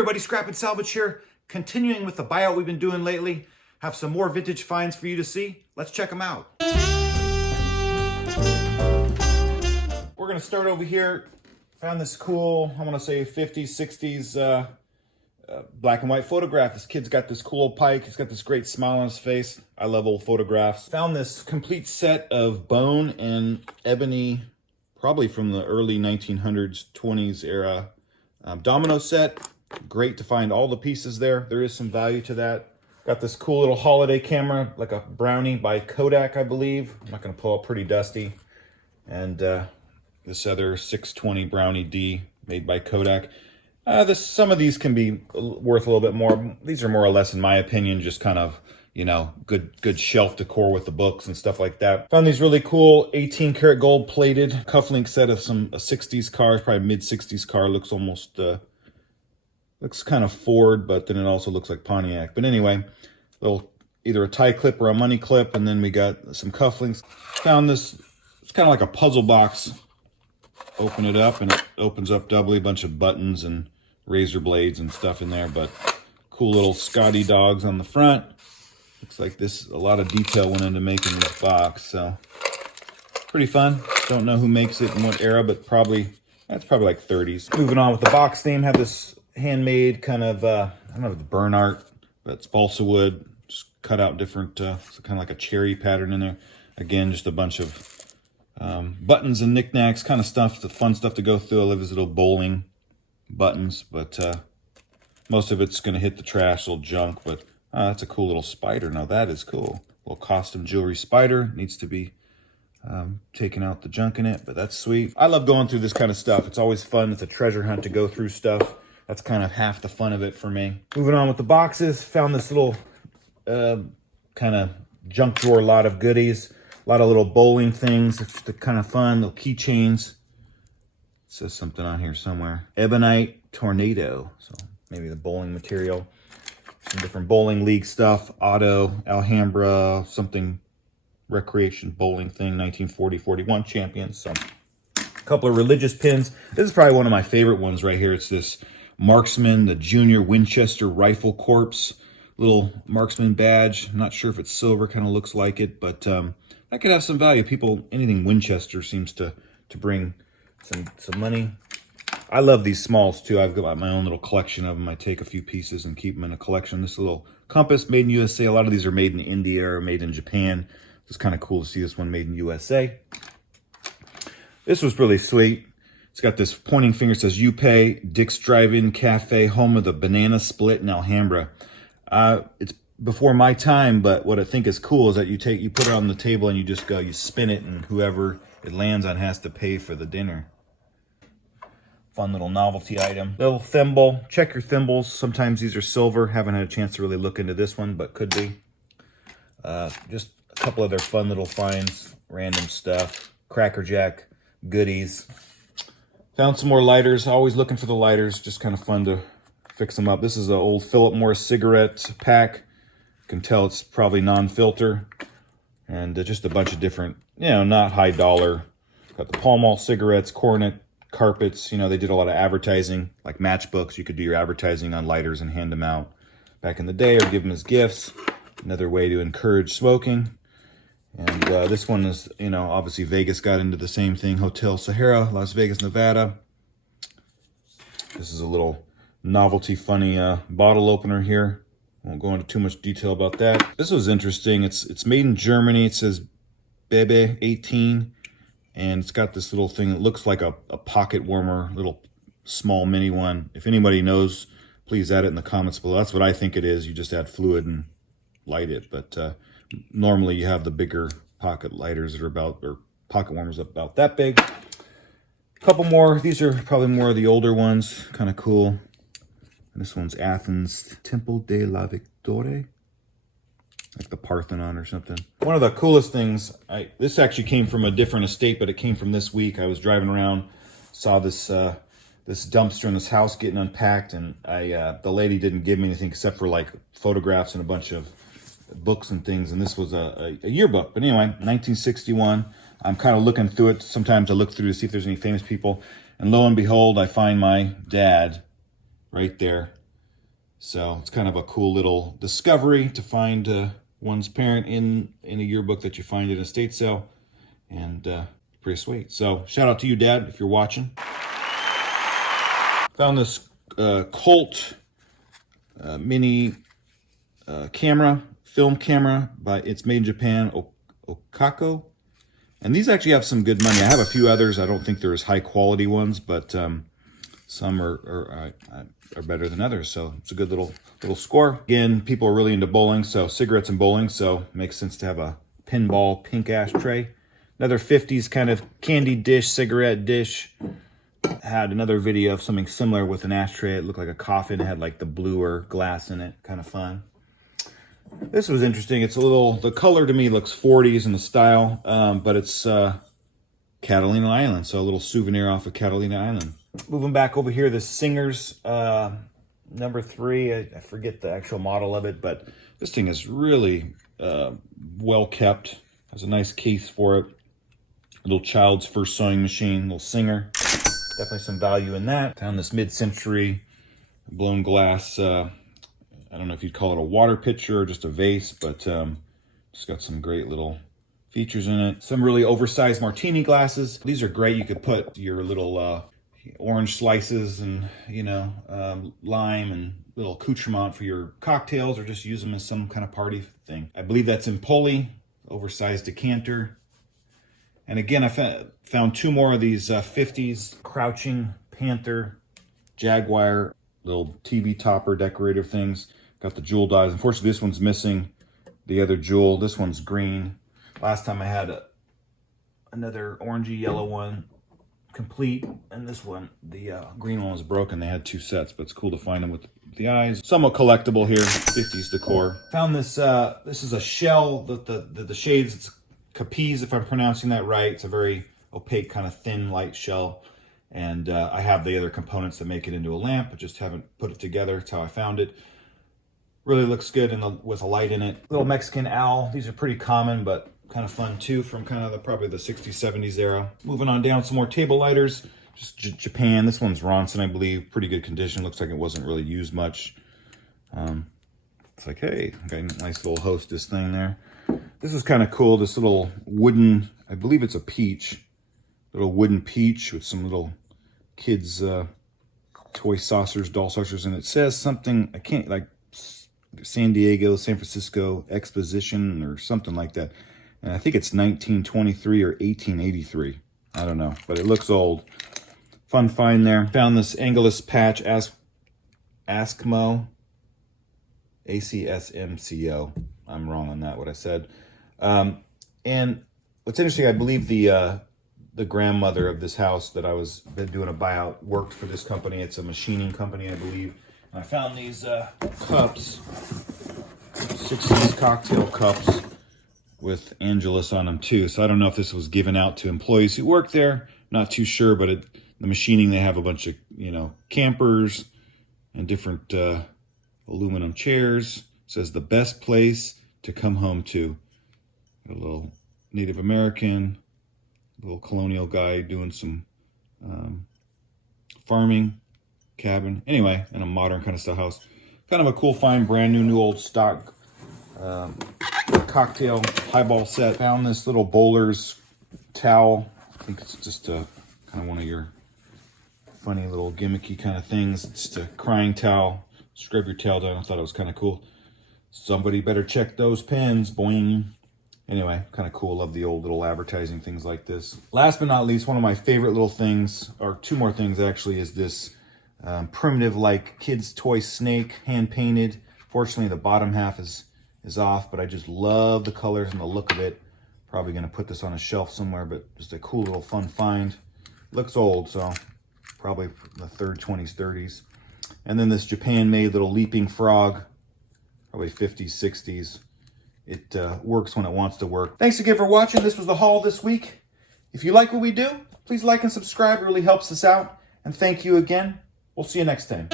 everybody, Scrap and Salvage here. Continuing with the buyout we've been doing lately. Have some more vintage finds for you to see. Let's check them out. We're gonna start over here. Found this cool, I wanna say 50s, 60s black and white photograph. This kid's got this cool old pike. He's got this great smile on his face. I love old photographs. Found this complete set of bone and ebony, probably from the early 1900s, 20s era domino set. Great to find all the pieces there. There is some value to that. Got this cool little holiday camera, like a Brownie by Kodak, I believe. I'm not gonna pull up, pretty dusty. And this other 620 Brownie D made by Kodak. Some of these can be worth a little bit more. These are more or less, in my opinion, just kind of, you know, good shelf decor with the books and stuff like that. Found these really cool 18 karat gold plated cufflink set of a 60s car, probably mid 60s car. Looks almost, looks kind of Ford, but then it also looks like Pontiac. But anyway, either a tie clip or a money clip. And then we got some cufflinks. Found this, it's kind of like a puzzle box. Open it up and it opens up doubly, a bunch of buttons and razor blades and stuff in there, but cool little Scotty dogs on the front. Looks like a lot of detail went into making this box, so pretty fun. Don't know who makes it in what era, but that's probably like 30s. Moving on with the box theme, have this handmade kind of, I don't know if it's burn art, but it's balsa wood, just cut out different, it's kind of like a cherry pattern in there. Again, just a bunch of buttons and knickknacks, kind of stuff, the fun stuff to go through. I love these little bowling buttons, but most of it's going to hit the trash, little junk. But that's a cool little spider. Now that is cool. Little costume jewelry spider. Needs to be taking out the junk in it, but that's sweet. I love going through this kind of stuff. It's always fun. It's a treasure hunt to go through stuff. That's kind of half the fun of it for me. Moving on with the boxes, found this little kind of junk drawer lot of goodies. A lot of little bowling things. It's just kind of fun. Little keychains. It says something on here somewhere. Ebonite Tornado. So maybe the bowling material. Some different bowling league stuff. Auto, Alhambra, something recreation bowling thing. 1940-41 champions. So a couple of religious pins. This is probably one of my favorite ones right here. It's this Marksman, the Junior Winchester Rifle Corps. Little marksman badge. I'm not sure if it's silver. Kind of looks like it, but that could have some value. Anything Winchester seems to bring some money. I love these smalls too. I've got my own little collection of them. I take a few pieces and keep them in a collection. This little compass made in USA. A lot of these are made in India or made in Japan. It's kind of cool to see this one made in USA. This was really sweet. It's got this pointing finger. It says, "You pay, Dick's Drive-In Cafe, home of the banana split in Alhambra." It's before my time, but what I think is cool is that you put it on the table and you spin it, and whoever it lands on has to pay for the dinner. Fun little novelty item. Little thimble. Check your thimbles. Sometimes these are silver. Haven't had a chance to really look into this one, but could be. Just a couple of their fun little finds. Random stuff. Cracker Jack goodies. Found some more lighters. Always looking for the lighters. Just kind of fun to fix them up. This is an old Philip Morris cigarette pack. Can tell it's probably non-filter, and just a bunch of different, not high dollar. Got the Pall Mall cigarettes, Cornet carpets. They did a lot of advertising, like matchbooks. You could do your advertising on lighters and hand them out back in the day, or give them as gifts. Another way to encourage smoking. And this one is, obviously Vegas got into the same thing. Hotel Sahara, Las Vegas, Nevada. This is a little novelty, funny bottle opener here. Won't go into too much detail about that. This was interesting. It's made in Germany. It says Bebe 18, and it's got this little thing that looks like a pocket warmer, little small mini one. If anybody knows, please add it in the comments below. That's what I think it is. You just add fluid and light it, but normally you have the bigger pocket lighters that are or pocket warmers about that big. A couple more. These are probably more of the older ones. Kind of cool. This one's Athens Temple de la Victoria, like the Parthenon or something. One of the coolest things, this actually came from a different estate, but it came from this week. I was driving around, saw this this dumpster in this house getting unpacked, and the lady didn't give me anything except for like photographs and a bunch of books and things, and this was a yearbook. But anyway, 1961. I'm kind of looking through it. Sometimes I look through to see if there's any famous people, and lo and behold, I find my dad right there. So it's kind of a cool little discovery to find one's parent in a yearbook that you find at an estate sale, and pretty sweet. So shout out to you, Dad, if you're watching. Found this Colt mini camera, film camera, it's made in Japan, Okako. And these actually have some good money. I have a few others. I don't think they're as high quality ones, but some are better than others. So it's a good little score. Again, people are really into bowling, so cigarettes and bowling, so it makes sense to have a pinball pink ashtray. Another 50s kind of candy dish, cigarette dish. Had another video of something similar with an ashtray. It looked like a coffin. It had like the bluer glass in it. Kind of fun. This was interesting. It's a little, the color to me looks 40s in the style, but it's Catalina Island. So a little souvenir off of Catalina Island. Moving back over here, the Singer's number 3. I forget the actual model of it, but this thing is really well kept. Has a nice case for it. A little child's first sewing machine, little Singer. Definitely some value in that. Found this mid-century blown glass, I don't know if you'd call it a water pitcher or just a vase, but it's got some great little features in it. Some really oversized martini glasses. These are great. You could put your little orange slices and, you know, lime and little accoutrement for your cocktails, or just use them as some kind of party thing. I believe that's in Poli, oversized decanter. And again, I found 2 more of these 50s Crouching Panther Jaguar little TV topper decorative things. Got the jewel dies. Unfortunately, this one's missing the other jewel. This one's green. Last time I had another orangey yellow one complete, and this one, the green one was broken. They had 2 sets, but it's cool to find them with the eyes. Somewhat collectible here, 50s decor. Found this, this is a shell, the shades, it's Capiz, if I'm pronouncing that right. It's a very opaque, kind of thin, light shell. And I have the other components that make it into a lamp, but just haven't put it together. That's how I found it. Really looks good with a light in it. Little Mexican owl. These are pretty common, but kind of fun too, from kind of probably the 60s, 70s era. Moving on down, some more table lighters. Just Japan. This one's Ronson, I believe. Pretty good condition. Looks like it wasn't really used much. It's like, hey, got a nice little Hostess thing there. This is kind of cool. This little wooden, I believe it's a peach. Little wooden peach with some little kids' toy saucers, doll saucers, and it says something, I can't, like San Diego, San Francisco Exposition or something like that. And I think it's 1923 or 1883. I don't know, but it looks old. Fun find there. Found this Angelus patch, Askmo, ACSMCO. I'm wrong on that, what I said. And what's interesting, I believe the grandmother of this house that I was doing a buyout worked for this company. It's a machining company, I believe. And I found these cups, 60s cocktail cups with Angelus on them too. So I don't know if this was given out to employees who work there. Not too sure, but the machining, they have a bunch of, you know, campers and different aluminum chairs. It says the best place to come home to. A little Native American, little colonial guy doing some farming, cabin. Anyway, in a modern kind of style house. Kind of a cool find, brand new old stock cocktail highball set. Found this little bowler's towel. I think it's just kind of one of your funny little gimmicky kind of things. It's just a crying towel. Scrub your tail down. I thought it was kind of cool. Somebody better check those pins. Boing. Anyway, kind of cool. Love the old little advertising things like this. Last but not least, one of my favorite little things, or 2 more things actually, is this primitive like kids toy snake, hand painted. Fortunately, the bottom half is off, but I just love the colors and the look of it. Probably going to put this on a shelf somewhere, but just a cool little fun find. Looks old, so probably the 20s, 30s. And then this Japan-made little leaping frog, probably 50s, 60s. It works when it wants to work. Thanks again for watching. This was the haul this week. If you like what we do, please like and subscribe. It really helps us out. And thank you again. We'll see you next time.